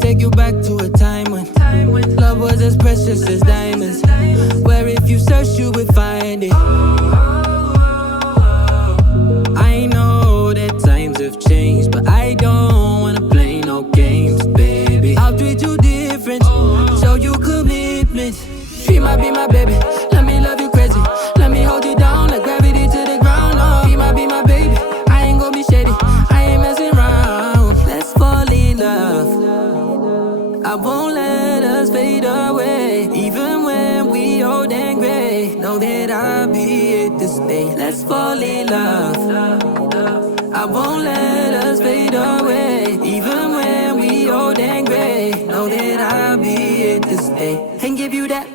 take you back to a time when love was as precious as diamonds, where if you search you would find it. I know that times have changed, but I don't wanna play no games, baby. I'll treat you different, show you commitment. She might be my baby, let me love you crazy. Let me hold you down like gravity to the ground. Oh, be my baby, I ain't gon' be shady, I ain't messing around. Let's fall in love, I won't let us fade away. Even when we old and gray, know that I'll be here to stay. Let's fall in love, I won't let us fade away. Even when we old and gray, know that I'll be here to stay. And give you that